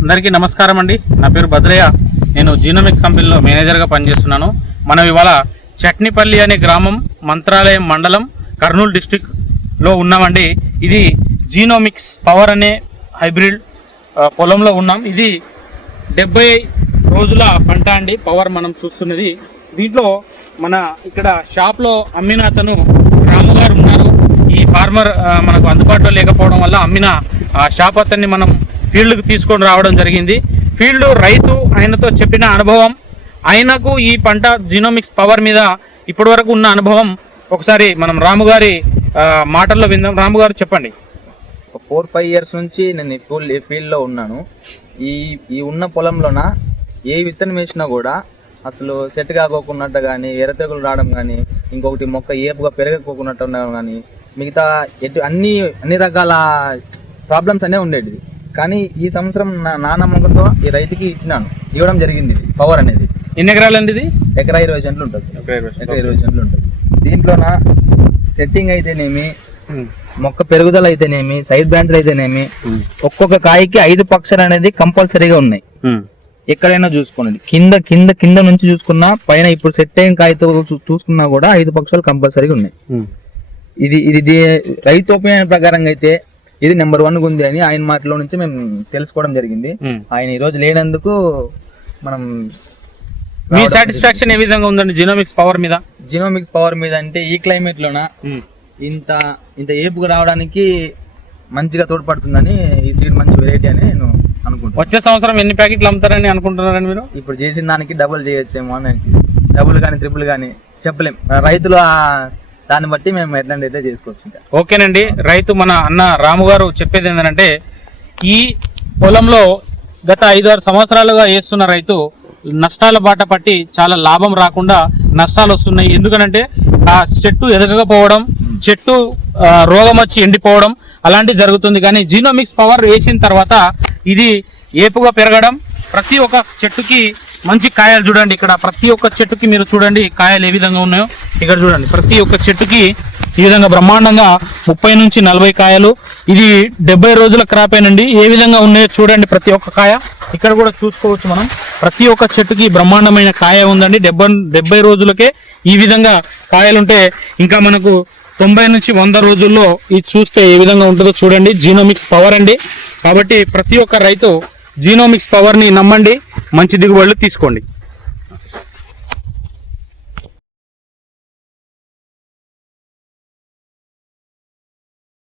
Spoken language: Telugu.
అందరికీ నమస్కారం అండి. నా పేరు భద్రయ్య. నేను జీనోమిక్స్ కంపెనీలో మేనేజర్గా పనిచేస్తున్నాను. మనం ఇవాళ చట్నిపల్లి అనే గ్రామం, మంత్రాలయం మండలం, కర్నూలు డిస్టిక్లో ఉన్నామండి. ఇది జీనోమిక్స్ పవర్ అనే హైబ్రిడ్ పొలంలో ఉన్నాం. ఇది 70 రోజుల పంట అండి. పవర్ మనం చూస్తున్నది. దీంట్లో మన ఇక్కడ షాప్లో అమ్మిన అతను రాముగారు ఉన్నారు. ఈ ఫార్మర్ మనకు అందుబాటులో లేకపోవడం వల్ల అమ్మిన షాప్ అతన్ని మనం ఫీల్డ్కి తీసుకొని రావడం జరిగింది. ఫీల్డ్ రైతు ఆయనతో చెప్పిన అనుభవం, ఆయనకు ఈ పంట జీనోమిక్స్ పవర్ మీద ఇప్పటి వరకు ఉన్న అనుభవం ఒకసారి మనం రాముగారి మాటల్లో విందాం. రాముగారు చెప్పండి. 4-5 ఇయర్స్ నుంచి నేను ఈ ఫీల్డ్లో ఉన్నాను. ఈ ఉన్న పొలంలోన ఏ విత్తనం వేసినా కూడా అసలు సెట్ కాకోకున్నట్టు కానీ, ఎర్రతెగులు రావడం కానీ, ఇంకొకటి మొక్క ఏపుగా పెరగకోకున్నట్టు ఉండడం కానీ, మిగతా అన్ని రకాల ప్రాబ్లమ్స్ అనేవి ఉండేది. కానీ ఈ సంవత్సరం నా నమ్మకంతో ఈ రైతుకి ఇవ్వడం జరిగింది. పవర్ అనేది ఎన్ని ఎకరాలు అండి? ఇది ఎకరా 20 సెంట్లు ఉంటుంది. ఎకరా 20 సెంట్లు ఉంటుంది. దీంట్లోన సెట్టింగ్ అయితేనేమి, మొక్క పెరుగుదల అయితేనేమి, సైడ్ బ్రాంచ్లు అయితేనేమి, ఒక్కొక్క కాయకి 5 పక్షాలు అనేది కంపల్సరీగా ఉన్నాయి. ఎక్కడైనా చూసుకోండి, కింద నుంచి చూసుకున్నా, పైన ఇప్పుడు సెట్ అయిన కాయతో చూసుకున్నా కూడా 5 పక్షాలు కంపల్సరీగా ఉన్నాయి. ఇది రైతు ఒపీనియన్ ప్రకారంగా అయితే ఇది నెంబర్ 1 ఉంది అని ఆయన మాటలో నుంచి మేము తెలుసుకోవడం జరిగింది. ఆయన ఈ రోజు లేనందుకు మనం మీ సాటిస్ఫాక్షన్ ఏ విధంగా ఉందండి జీనోమిక్స్ పవర్ మీద? జీనోమిక్స్ పవర్ మీద అంటే ఈ క్లైమేట్ లోన ఇంత ఏపుగా రావడానికి మంచిగా తోడ్పడుతుందని ఈ సీడ్ మంచి వెరైటీ అని నేను అనుకుంటున్నాను. వచ్చే సంవత్సరం ఎన్ని ప్యాకెట్లు అమ్ముతారని అనుకుంటున్నారని మీరు? ఇప్పుడు చేసిన దానికి డబుల్ చేయొచ్చేమో అని, డబుల్ కానీ ట్రిపుల్ కానీ చెప్పలేం. రైతులు దాన్ని బట్టి మేము ఎట్లాంటి చేసుకోవచ్చు. ఓకేనండి. రైతు మన అన్న రాముగారు చెప్పేది ఏంటంటే, ఈ పొలంలో గత 5-6 సంవత్సరాలుగా వేస్తున్న రైతు నష్టాల బాట పట్టి చాలా లాభం రాకుండా నష్టాలు వస్తున్నాయి. ఎందుకనంటే ఆ చెట్టు ఎదగకపోవడం, చెట్టు రోగం వచ్చి ఎండిపోవడం అలాంటివి జరుగుతుంది. కానీ జీనోమిక్స్ పవర్ వేసిన తర్వాత ఇది ఏపుగా పెరగడం, ప్రతి ఒక్క చెట్టుకి మంచి కాయలు చూడండి. ఇక్కడ ప్రతి ఒక్క చెట్టుకి మీరు చూడండి కాయలు ఏ విధంగా ఉన్నాయో. ఇక్కడ చూడండి, ప్రతి ఒక్క చెట్టుకి ఈ విధంగా బ్రహ్మాండంగా 30 నుంచి 40 కాయలు. ఇది 70 రోజుల క్రాప్ ఏనండి. ఏ విధంగా ఉన్నాయో చూడండి ప్రతి ఒక్క కాయ. ఇక్కడ కూడా చూసుకోవచ్చు మనం. ప్రతి ఒక్క చెట్టుకి బ్రహ్మాండమైన కాయ ఉందండి. 70 రోజులకే ఈ విధంగా కాయలుంటే ఇంకా మనకు 90 నుంచి 100 రోజుల్లో ఇది చూస్తే ఏ విధంగా ఉంటుందో చూడండి. జీనోమిక్స్ పవర్ అండి. కాబట్టి ప్రతి ఒక్క రైతు జీనోమిక్స్ పవర్ని నమ్మండి, మంచి దిగుబడులు తీసుకోండి.